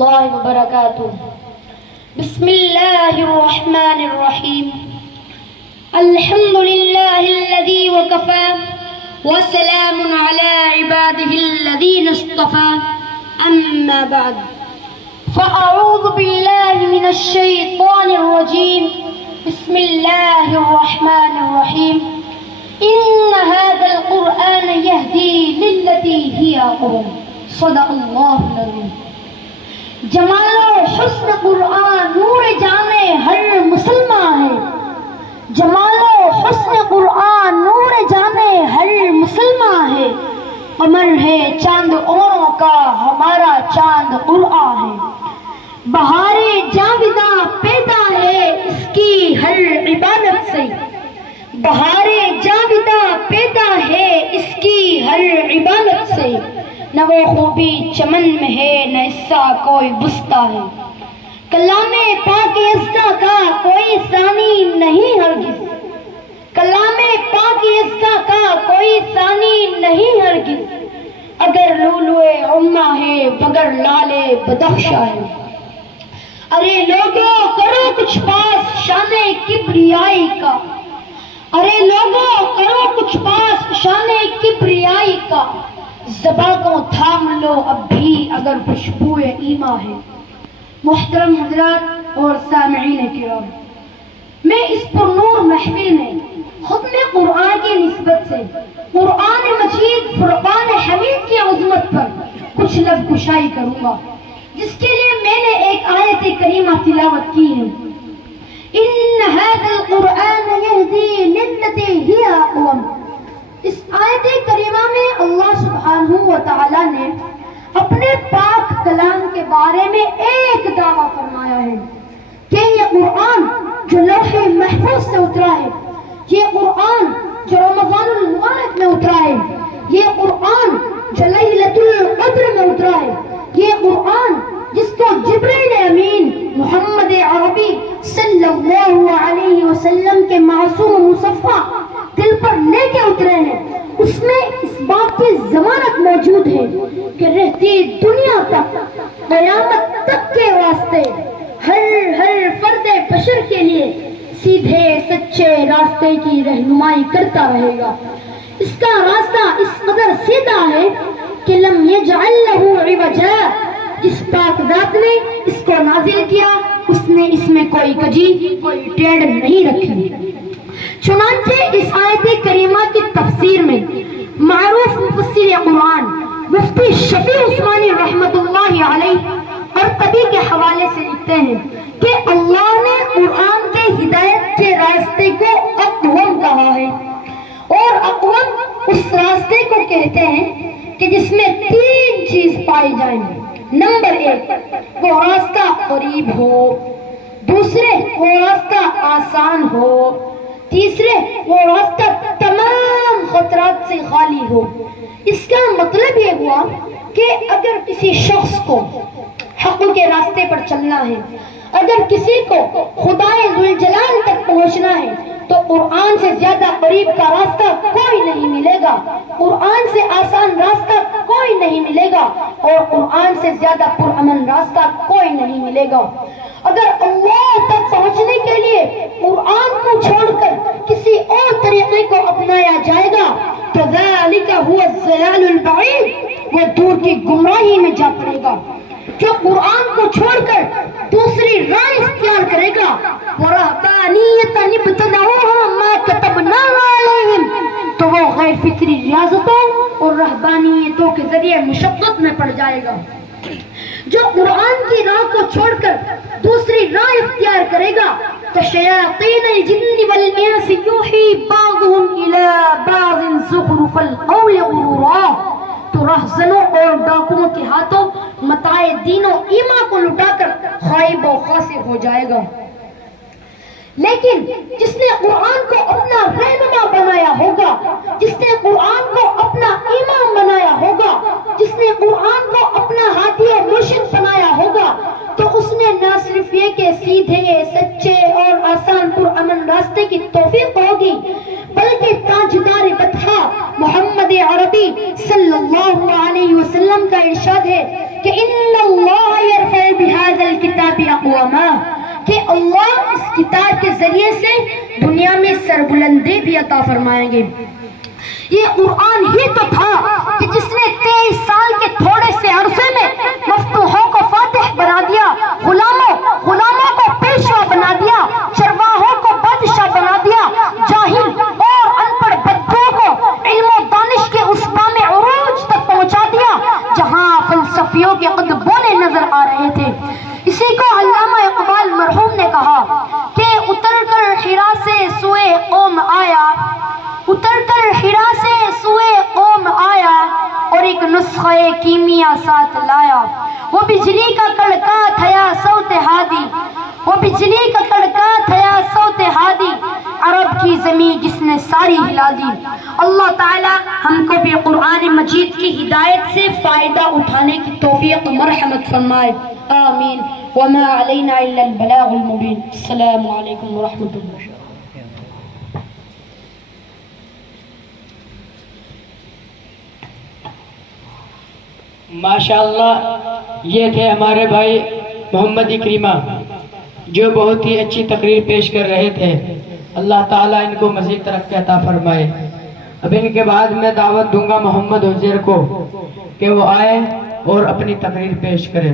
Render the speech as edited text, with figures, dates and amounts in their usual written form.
الله وبركاته. بسم الله الرحمن الرحيم. الحمد لله الذي وكفى وسلام على عباده الذين اصطفى. أما بعد فأعوذ بالله من الشيطان الرجيم. بسم الله الرحمن الرحيم. إن هذا القرآن يهدي للتي هي أقوم. صدق الله العظيم. جمال و حسن قرآن نور جانے ہر مسلمان ہے. جمال و حسن قرآن نور جانے ہر مسلمان ہے. قمر ہے چاند اوروں کا ہمارا چاند قرآن ہے. بہار جاویداں پیدا ہے اس کی ہر عبادت سے. بہار جاویداں پیدا ہے اس کی ہر عبادت سے. نہ وہ خوبی چمن میں ہے نہ اس کا کوئی بستہ ہے. کلام پاک ازدہ کا کوئی ثانی نہیں ہرگز. کلام پاک ازدہ کا کوئی ثانی نہیں ہرگز. اگر لولو عمہ ہے مگر لال بدخشا ہے. ارے لوگوں کرو کچھ پاس شان کبریائی کا. ارے لوگوں کرو کچھ پاس شان کبریائی کا. زباں کو تھام لو اب بھی اگر خوشبو ایما ہے. محترم حضرات اور سامعین کرام، میں اس پرنور محفل میں ختم قرآن کی نسبت سے قرآن مجید فرقان حمید کی عظمت پر کچھ لب کشائی کروں گا، جس کے لیے میں نے ایک آیت کریمہ تلاوت کی ہے. ان هذا القرآن يهدي للتي هي اقوم. اس آیت کریمہ میں اللہ سبحانہ و تعالی نے اپنے پاک کلام کے بارے میں ایک دعویٰ فرمایا ہے کہ یہ قرآن جو لوح محفوظ سے اترا ہے، یہ قرآن جو رمضان المبارک میں اترا ہے، یہ قرآن جو لیلۃ القدر میں اترا ہے، یہ قرآن جس کو جبرائیل امین محمد عربی صلی اللہ علیہ وسلم کے معصوم مصفہ دل پر لے کے اترے ہیں، اس میں اس بات کی ضمانت موجود ہے کہ رہتی دنیا تک قیامت تک کے واسطے ہر فرد بشر کے لیے سیدھے سچے راستے کی رہنمائی کرتا رہے گا. اس کا راستہ اس قدر سیدھا ہے کہ لم یجعل لہ عوجا. جس پاک ذات نے اس کو نازل کیا اس نے اس میں کوئی کجی کوئی ٹیڑھ نہیں رکھی. چنانچہ اس آیت کریمہ کی تفسیر میں معروف مفسر قرآن مفتی شفیع عثمانی رحمت اللہ علیہ قرطبی کے حوالے سے لکھتے ہیں کہ اللہ نے قرآن کے ہدایت کے راستے کو اقوم کہا ہے، اور اقوم اس راستے کو کہتے ہیں کہ جس میں تین چیز پائی جائیں. نمبر 1، وہ راستہ قریب ہو. دوسرے، وہ راستہ آسان ہو. تیسرے، وہ راستہ تمام خطرات سے خالی ہو. اس کا مطلب یہ ہوا کہ اگر کسی شخص کو حق کے راستے پر چلنا ہے، اگر کسی کو خدائے ذوالجلال تک پہنچنا ہے تو قرآن سے زیادہ قریب کا راستہ کوئی نہیں ملے گا، قرآن سے آسان راستہ کوئی نہیں ملے گا، اور قرآن سے زیادہ پرامن راستہ کوئی نہیں ملے گا. اگر اللہ تک پہنچنے کے لیے قرآن کو چھوڑ کر کسی اور طریقے کو اپنایا جائے گا تو ذالک هو الضلال البعید، وہ دور کی گمراہی میں جا پڑے گا. جو قرآن کو چھوڑ کر دوسری راہ اختیار کرے گا، وَرَهْبَانِيَّةً ابْتَدَعُوهَا مَا كَتَبْنَاهَا عَلَيْهِمْ، تو وہ غیر فطری ریاضتوں اور رہبانیتوں کے ذریعے مشقت میں پڑ جائے گا. جو قرآن کی راہ کو چھوڑ کر دوسری راہ اختیار کرے گا تو شیاطین الجن والانس یوحی بعضهم الی بعض زخرف القول غرورا، تو رہزنوں اور ڈاکوؤں کے ہاتھوں متاع دین و ایمان کو لٹا کر خائب و خاسر ہو جائے گا. لیکن جس نے قرآن کو اپنا رہنما بنایا ہوگا، جس نے قرآن کو اپنا امام بنایا ہوگا، جس نے قرآن کو اپنا ہادی و مرشد بنایا ہوگا، تو اس نے نہ صرف یہ کہ سیدھے سچے اور آسان پرامن راستے کی توفیق ہوگی، بلکہ تاجدار بطحہ محمد عربی صلی اللہ علیہ وسلم کا ارشاد ہے کہ ان اللہ یرفع علامہ کہ اللہ اس کتاب کے ذریعے سے دنیا میں سربلندی بھی عطا فرمائیں گے۔ یہ قرآن ہی تو تھا کہ جس نے 23 سال کے تھوڑے سے عرصے میں مفتوحوں کو فاتح بنا دیا، غلاموں کو پیشوا بنا دیا، چرواہوں کو بادشاہ بنا دیا، جاہل اور ان پڑھ بدبو کو علم و دانش کے اس مقام عروج تک پہنچا دیا جہاں فلسفیوں کے قد بولے نظر آ رہے تھے۔ اسی کو علامہ اقبال مرحوم نے کہا کہ اتر کر حرا سے سوئے قوم آیا، اتر کر حرا سے سوئے قوم آیا اور ایک نسخہ کیمیا ساتھ لایا، وہ بجلی کا کڑکا تھیا صوت ہادی، وہ بجلی کا کڑکا تھیا صوت ہادی، عرب کی زمین جس نے ساری ہلا دی۔ اللہ تعالی ہم کو بھی قرآن مجید کی ہدایت سے فائدہ اٹھانے کی توفیق مرحمت فرمائے، آمین۔ وما علینا الا البلاغ المبین۔ السلام علیکم ورحمۃ اللہ۔ ماشاءاللہ، یہ تھے ہمارے بھائی محمد اکرمہ جو بہت ہی اچھی تقریر پیش کر رہے تھے۔ اللہ تعالیٰ ان کو مزید ترقی عطا فرمائے۔ اب ان کے بعد میں دعوت دوں گا محمد حزیر کو کہ وہ آئے اور اپنی تقریر پیش کرے۔